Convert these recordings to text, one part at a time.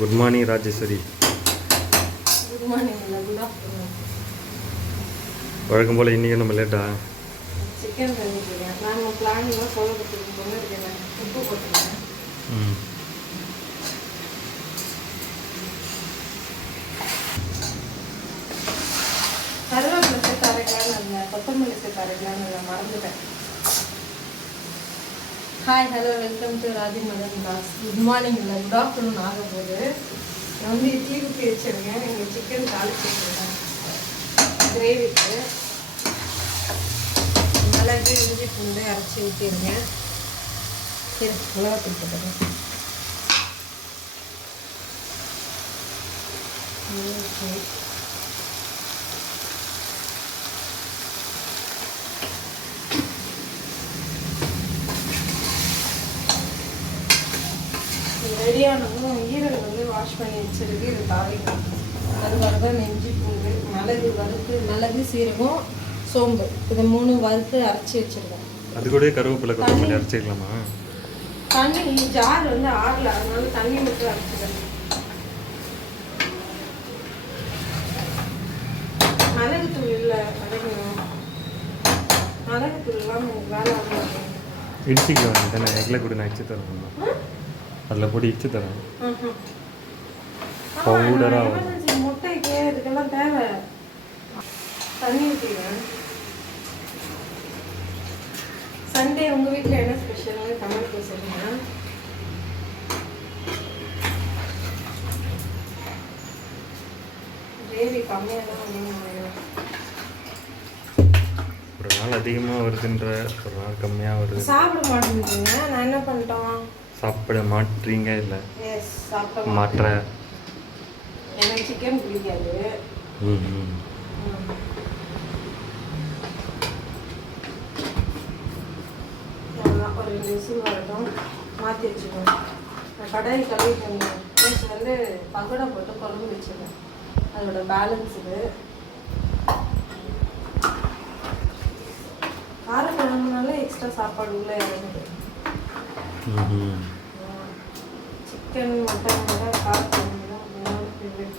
Good morning Rajeswari. Good morning. Good afternoon. வழக்கம் போல் இன்றைக்கி நம்ம லேட்டா சிக்கன் பண்ணிட்டுருக்கேன். நான் பிளான்லாம் சொல்கிறதுக்கு முன்னாடி நான் உப்பு போட்டுருக்கேன். கருவேப்பிலை சேர்த்து அரைக்கலான்னு இருந்தேன், கொத்தமல்லி சேர்த்து அரைக்கலான்னு இல்லை, மறந்துட்டேன். Hi, hello, welcome to Raji Madan class. Good morning இல்லை, குட் ஆஃப்டர்நூன் ஆக போகுது. நான் வந்து இட்லி குப்பி வச்சுருக்கேன். எங்கள் சிக்கன் தாளிச்சிருக்கேன் கிரேவிக்கு. மிளகு இஞ்சி பூண்டு அரைச்சி ஊற்றிருக்கேன். சரி, மிளகாத்தூள் போட்டுறேன். ரெடியானதும் ஈரல் வந்து வாஷ் பண்ணி வச்சிருக்கு. இது தாளிக்கும். அதுக்காக தான் இஞ்சி பூண்டு மிளகு வறுத்து, மிளகு சீரகம் சோம்பு இது 3 வறுத்து அரைச்சி வச்சிருக்கேன். அது கூட கருவேப்பிலை கொத்தமல்லி அரைச்சிக்கலாமா? தண்ணி ஜார் வந்து ஆறல, அதனால தண்ணி மட்டும் அரைச்சிக்கிறேன். மிளகுத்தூள் இல்லை, அரைக்கணும். மிளகுத்தூள்லாம் வேலை ஆகும். இடிச்சிக்க தானே, எங்களை கூட நான் இடிச்சு தரேன். அதில் போட்டு இடிச்சு தரேன். பவுடராக முட்டைக்கு இதுக்கெல்லாம் தேவை. தண்ணி ஊற்றிடுவேன். சண்டே உங்கள் வீட்டில் என்ன ஸ்பெஷல்னு கமெண்ட் சொல்லுங்க. கிரேவி கம்மியாக தான் ஒரு நாள் அதிகமாக வருதுன்ற, ஒரு நாள் கம்மியாக வருது. சாப்பிட மாட்டேங்குதுங்க. நான் என்ன பண்ணிட்டோம்? சாப்பிட மாட்டீங்க இல்லை? எஸ், சாப்பிட மாட்டுற. எனக்கு சிக்கன் பிடிக்காது. ஒரு 2 விசில் வரட்டும், மாற்றி வச்சுக்கோங்க. நான் கடாய் கழுவிட்டு வந்தேன். நேற்று வந்து பகோடா போட்டு குழம்பு வச்சுருக்கேன். அதோட பேலன்ஸ் இது. காரக்குழம்புனால எக்ஸ்ட்ரா சாப்பாடு உள்ள இறங்குது. சிக்கன் மட்டன் விட காரக்குழம்பு தான் ஃபேவரட்.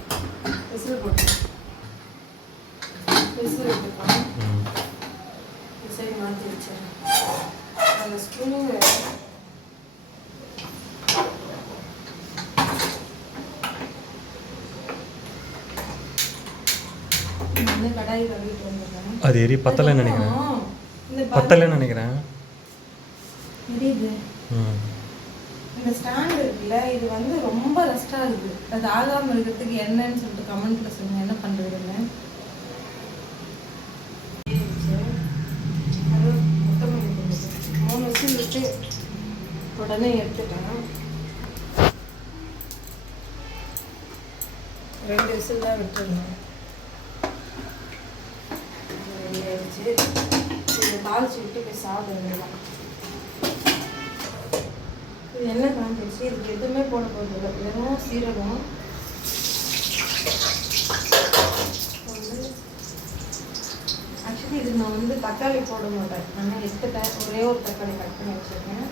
விசில் போட்டு விசில் எடுத்துக்கலாம். விசில் மாற்றி வச்சிடறேன். அந்த ஸ்க்ரூ கடாய் கழுவிட்டு வந்துடுறேன். அது எரி பத்தலைன்னு நினைக்கிறேன். பத்தலைன்னு நினைக்கிறேன். தெரியுது. இந்த ஸ்டாண்ட் இருக்குல்ல, இது வந்து ரொம்ப ரஸ்டாக இருக்குது. அது ஆகாமல் இருக்கிறதுக்கு என்னன்னு சொல்லிட்டு கமெண்ட்டில் சொல்லுங்கள், என்ன பண்ணுறதுன்னு. அது கொத்தமல்லி போட்டு 3 விசில் விட்டு உடனே எடுத்துட்டேன். 2 விசில் தான் விட்டுருந்தேன். ஆயிடுச்சு. இதை தாளிச்சு விட்டு போய் சாப்பிடுவேன். இது என்ன காஞ்சிச்சு? இதுக்கு எதுவுமே போட போகிறதில்ல, வெறும் சீரகம். ஆக்சுவலி இதுக்கு நான் வந்து தக்காளி போட மாட்டேன். ஆனால் எடுத்துட்டேன். ஒரே ஒரு தக்காளி கட் பண்ணி வச்சுருக்கேன்.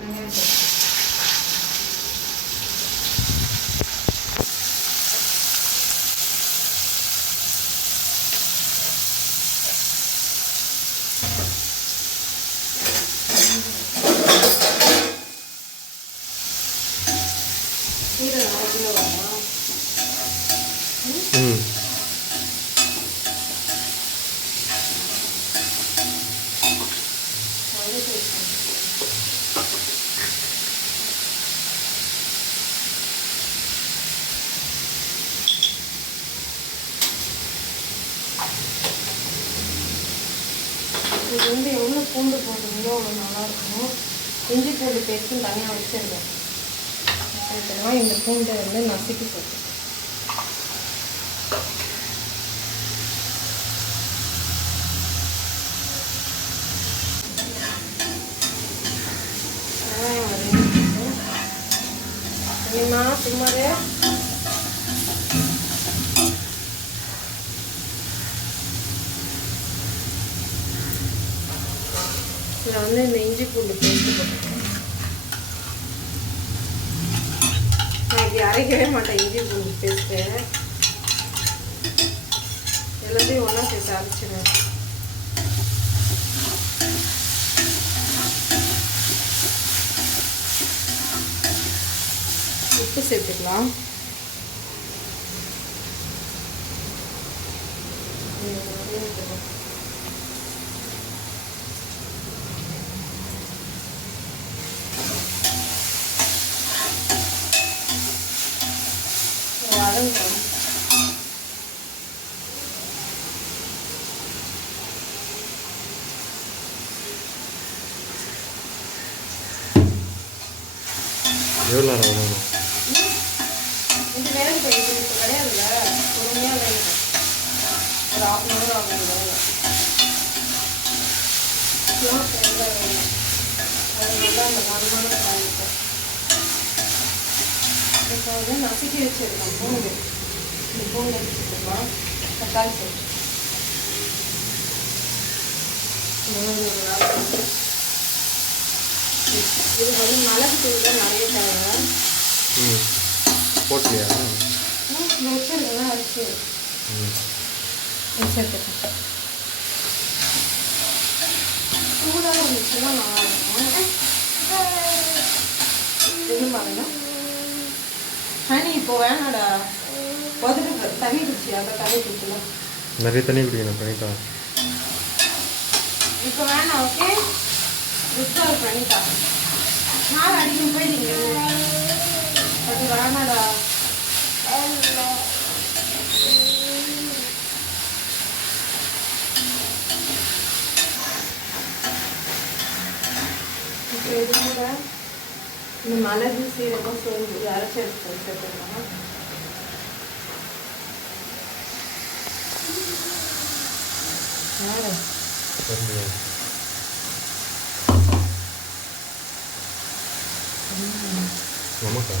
வெங்காயம் இது வந்து எவ்வளோ பூண்டு போடுறீங்களோ அவ்வளோ நல்லாயிருக்கும். இஞ்சி பூண்டு பேஸ்ட்டும் தனியாக வச்சுருக்கேன். இந்த பூண்டை வந்து நசுக்கி போட்டு வெங்காயம் வதக்கிட்டு சரிம்மா சும்மாரு. இதில் வந்து இந்த இஞ்சி பூண்டு பேஸ்ட்டு போட்டுருக்கேன். நான் இன்னைக்கு அரைக்கவே மாட்டேன் இஞ்சி பூண்டு பேஸ்ட்டு. எல்லாத்தையும் ஒன்றா சேர்த்து அரைச்சிடுவேன். உப்பு சேர்த்துக்கலாம். வதங்கணும். எவ்வளோ நேரம் வதங்கணும்? இது நேரம் போயிட்டு இப்போ கிடையாதுல்ல, பொறுமையாக வேணும். ஒரு 1/2 hour ஆகும் வேலை. வேணும் அது நல்லா அந்த மண்மான காய்க்கும். இப்போ வந்து நசுக்கி வச்சிருக்கோம் பூண்டு. இந்த பூண்டு எடுத்துக்கலாம். தக்காளி சேர்த்து இது வந்து மிளகு தூள் தான் நிறைய தேவை. போட்டியா வச்சிருக்கேன் அரிசி சேர்த்துக்கேன். சூடாக இருந்துச்சுன்னா நல்லா இருக்கும். எது பாருங்க ஹனி, இப்போ வேணாடா உதட்டு தண்ணி குடிச்சி அந்த தண்ணி குடிக்கலாம். நிறைய தண்ணி குடிக்கணும் பண்ணிட்டா. இப்போ வேணாம். ஓகே குட் பண்ணிட்டா. நான் அடிக்கணும் போயிட்டீங்க. அது வேணாடா. இப்போ இது கூட இந்த மிளகு சீரகம் சோம்பு அரைச்சி எடுத்து சேர்த்துக்கலாம். நமக்கா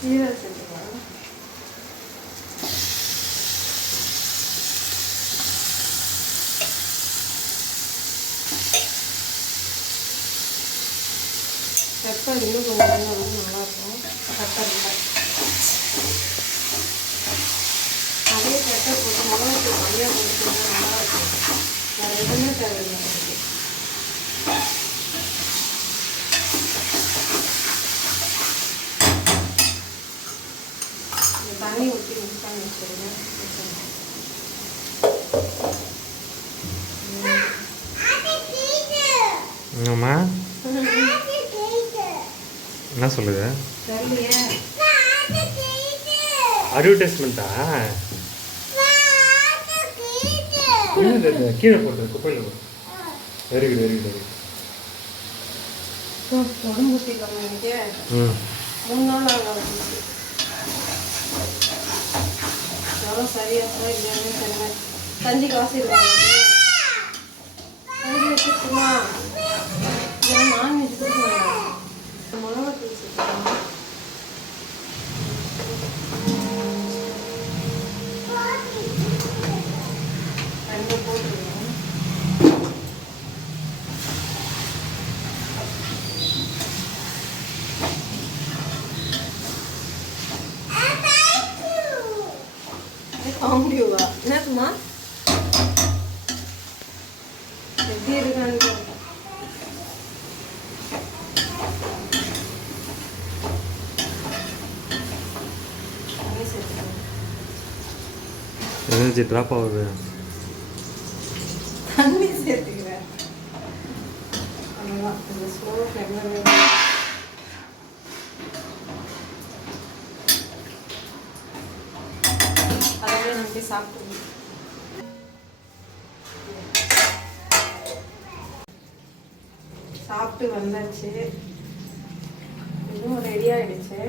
கீரை சேர்த்துக்கலாம். பெப்பர் இன்னும் கொஞ்சம் நல்லாயிருக்கும். பெப்பர் இல்லை அதே பெப்பர் போட்டு மிளகு நிறையா போட்டுன்னா நல்லாயிருக்கும். வேறு எதுவுமே தேவையில்லை. தண்ணி ஊற்றி மிக்ஸ் பண்ணி வச்சுருங்க. ஆமா என்ன சொல்லுது? தெரியலையே. அட்வர்டைஸ்மெண்ட்டா? கீழே போட்டு குப்பையில் போட்டு. Very good very good. உடம்பு ஊற்றிக்கலாம். எனக்கு 3 நாள் ஆகும். எவ்வளோ சரியாக இல்லைன்னு தெரியல. கஞ்சி காசு இருக்காங்க. கஞ்சி வச்சுக்குமா? ஏன் நான்வெஜ் கொடுக்குறேன். மிளகா தூள் சேர்த்துக்கலாம். ரெண்டு போட்டுருக்கோம். காமெடியோவா? என்னத்துமா எப்படி இருக்கான்னு எனர்ஜி ட்ராப் ஆகுது. தண்ணி சேர்த்துக்கிறேன். அவ்வளோதான். இந்த ஸ்லோ ஃப்ளேமில் அதவே நம்பி சாப்பிடுவோம். சாப்பிட்டு வந்தாச்சு. இதுவும் ரெடி ஆயிடுச்சு.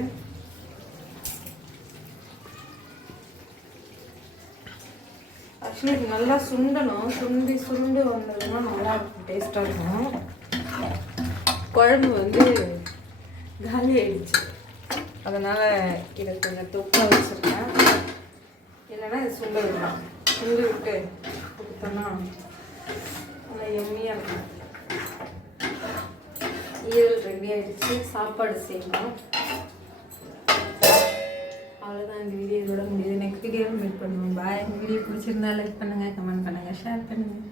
ஆக்சுவலி இது நல்லா சுண்டணும். சுண்டு வந்ததுன்னா நல்லா இருக்கும், டேஸ்ட்டாக இருக்கும். குழம்பு வந்து காலி ஆயிடுச்சு, அதனால் இதை கொஞ்சம் தொக்கா வச்சுருக்கேன். இல்லைன்னா இது சுண்ட விடலாம். சுண்டு விட்டு கொடுத்தோன்னா நல்லா எம்மியாக இருக்கும். ஈரல் ரெடி ஆகிடுச்சு, சாப்பாடு செய்யணும். அவ்வளோதான், இந்த வீடியோ இதோட முடியுது. நெக்ஸ்ட் வீடியோவில் மீட் பண்ணுவோம். பாய். இந்த வீடியோ பிடிச்சிருந்தா லைக் பண்ணுங்கள், கமெண்ட் பண்ணுங்கள், ஷேர் பண்ணுங்கள்.